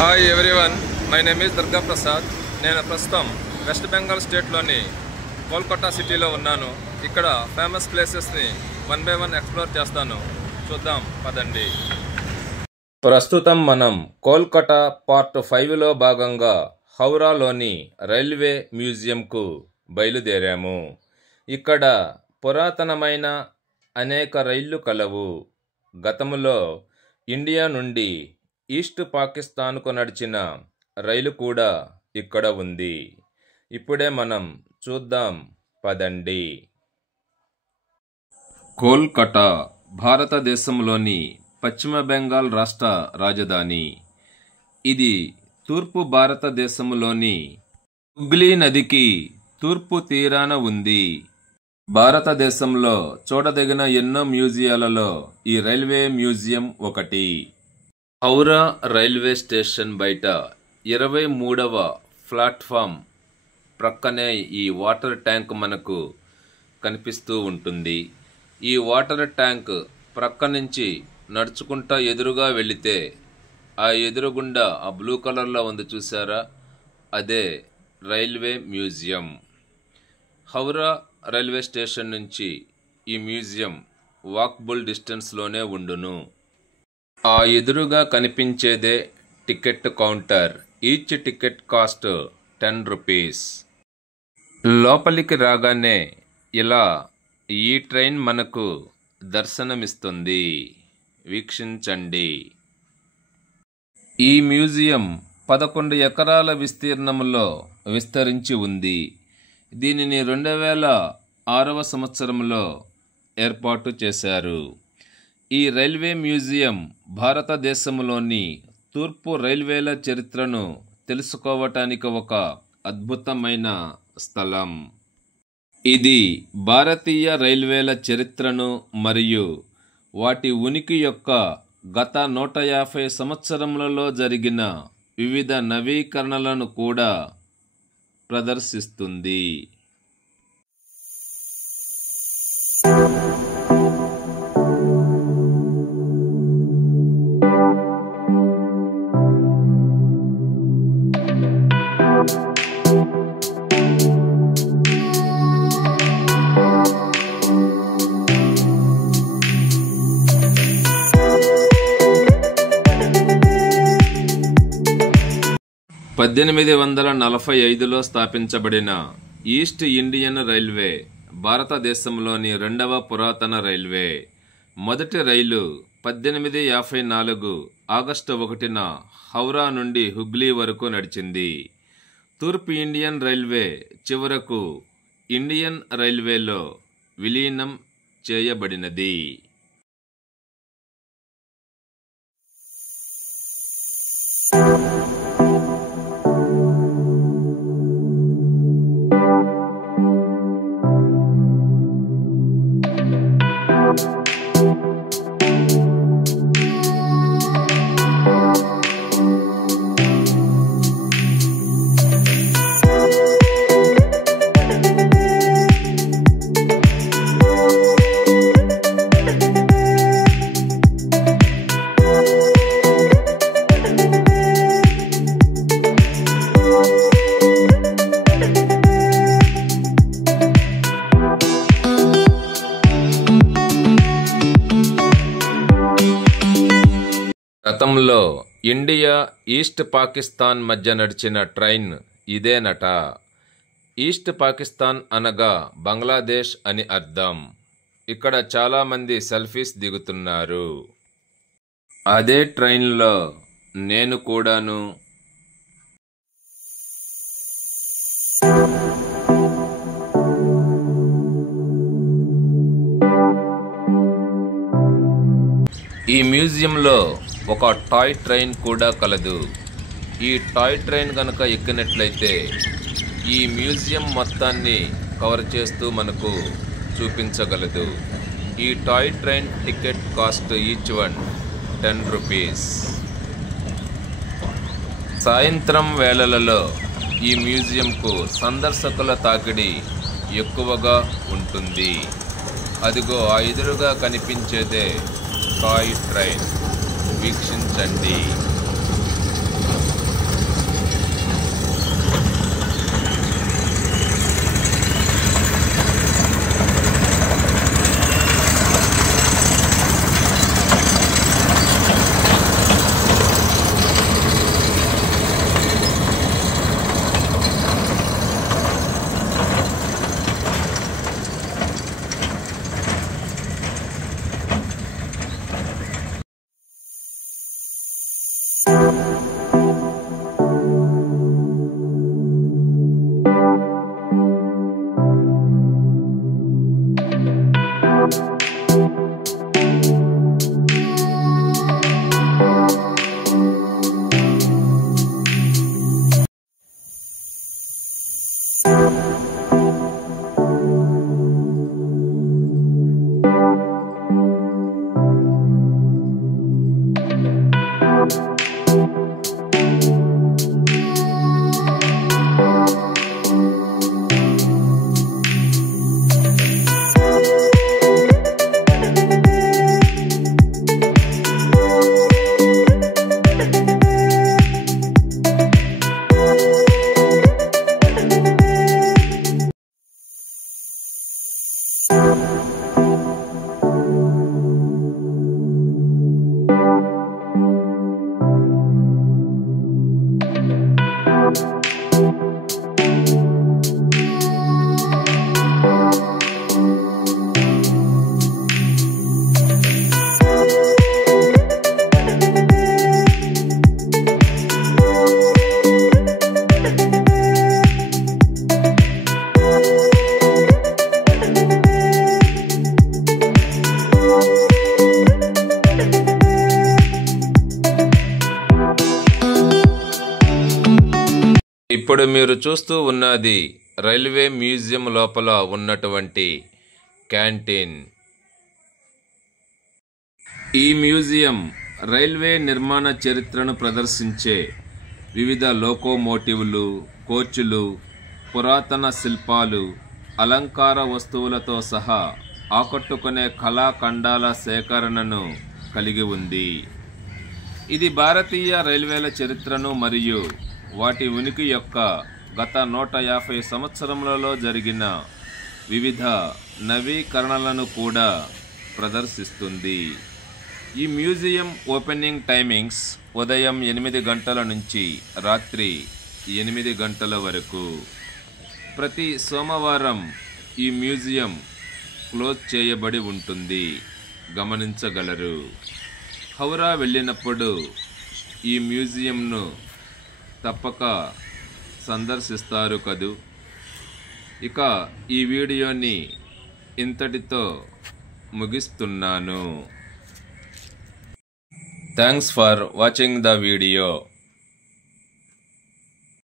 Hi everyone, my name is Durga Prasad. నేను ప్రస్తుతం west Bengal స్టేట్లోని Kolkata సిటీలో ఉన్నాను. ఇక్కడ ఫేమస్ ప్లేసెస్ని 1 by 1 ఎక్స్ప్లోర్ చేస్తాను. చూద్దాం పదండి. ప్రస్తుతం మనం కోల్కతా పార్ట్ 5లో భాగంగా హౌరాలోని రైల్వే మ్యూజియంకు బయలుదేరాము. ఇక్కడ పురాతనమైన అనేక రైళ్లు కలవు. గతంలో ఇండియా నుండి ఈస్ట్ పాకిస్తాన్కు నడిచిన రైలు కూడా ఇక్కడ ఉంది. ఇప్పుడే మనం చూద్దాం పదండి. కోల్కతా భారతదేశంలోని పశ్చిమ బెంగాల్ రాష్ట్ర రాజధాని. ఇది తూర్పు భారతదేశంలోని హుగ్లీ నదికి తూర్పు తీరాన ఉంది. భారతదేశంలో చూడదగిన ఎన్నో మ్యూజియాలలో ఈ రైల్వే మ్యూజియం ఒకటి. హౌరా రైల్వే స్టేషన్ బయట 23వ ప్లాట్ఫామ్ ప్రక్కనే ఈ వాటర్ ట్యాంక్ మనకు కనిపిస్తూ ఉంటుంది. ఈ వాటర్ ట్యాంక్ ప్రక్క నుంచి నడుచుకుంటా ఎదురుగా వెళితే ఆ ఎదురుగుండా ఆ బ్లూ కలర్లో ఉంది చూసారా, అదే railway museum. Howrah railway station నుంచి ఈ మ్యూజియం వాకబుల్ డిస్టెన్స్లోనే ఉండును. ఆ ఎదురుగా కనిపించేదే ticket counter. Each ticket cost 10 rupees. లోపలికి రాగానే ఇలా ఈ ట్రైన్ మనకు దర్శనమిస్తుంది. వీక్షించండి. ఈ మ్యూజియం 11 ఎకరాల విస్తీర్ణంలో విస్తరించి ఉంది. దీనిని 2006వ సంవత్సరంలో ఏర్పాటు చేశారు. ఈ రైల్వే మ్యూజియం భారతదేశంలోని తూర్పు రైల్వేల చరిత్రను తెలుసుకోవటానికి ఒక అద్భుతమైన స్థలం. ఇది భారతీయ రైల్వేల చరిత్రను మరియు వాటి ఉనికి యొక్క గత 150 సంవత్సరములలో జరిగిన వివిధ నవీకరణలను కూడా ప్రదర్శిస్తుంది. – 1845లో స్థాపించబడిన ఈస్ట్ ఇండియన్ రైల్వే భారతదేశంలోని 2వ పురాతన రైల్వే. మొదటి రైలు 1854 ఆగస్టు 1న హౌరా నుండి హుగ్లీ వరకు నడిచింది. తూర్పు ఇండియన్ రైల్వే చివరకు ఇండియన్ రైల్వేలో విలీనం చేయబడినది. గతంలో ఇండియా ఈస్ట్ పాకిస్తాన్ మధ్య నడిచిన ట్రైన్ ఇదేనట. ఈస్ట్ పాకిస్తాన్ అనగా బంగ్లాదేశ్ అని అర్థం. ఇక్కడ చాలామంది సెల్ఫీస్ దిగుతున్నారు. అదే ట్రైన్లో నేను కూడాను. ఈ మ్యూజియంలో ఒక టాయ్ ట్రైన్ కూడా కలదు. ఈ టాయ్ ట్రైన్ కనుక ఎక్కినట్లయితే ఈ మ్యూజియం మొత్తాన్ని కవర్ చేస్తూ మనకు చూపించగలదు. ఈ toy train ticket cost each one 10 rupees. సాయంత్రం వేళలలో ఈ మ్యూజియంకు సందర్శకుల తాకిడి ఎక్కువగా ఉంటుంది. అదిగో ఆ ఎదురుగా కనిపించేదే టాయ్ ట్రైన్. వీక్షించండి. ఇప్పుడు మీరు చూస్తూ ఉన్నది రైల్వే మ్యూజియం లోపల ఉన్నటువంటి క్యాంటీన్. ఈ మ్యూజియం రైల్వే నిర్మాణ చరిత్రను ప్రదర్శించే వివిధ లోకోమోటివ్లు, కోచ్లు, పురాతన శిల్పాలు, అలంకార వస్తువులతో సహా ఆకట్టుకునే కళాఖండాల సేకరణను కలిగి ఉంది. ఇది భారతీయ రైల్వేల చరిత్రను మరియు వాటి ఉనికి యొక్క గత 150 సంవత్సరములలో జరిగిన వివిధ నవీకరణలను కూడా ప్రదర్శిస్తుంది. ఈ మ్యూజియం ఓపెనింగ్ టైమింగ్స్ ఉదయం 8 గంటల నుంచి రాత్రి 8 గంటల వరకు. ప్రతి సోమవారం ఈ మ్యూజియం క్లోజ్ చేయబడి ఉంటుంది, గమనించగలరు. హౌరా వెళ్ళినప్పుడు ఈ మ్యూజియంను తప్పక సందర్శిస్తారు కదూ. ఇక ఈ వీడియోని ఇంతటితో ముగిస్తున్నాను. Thanks for watching the video.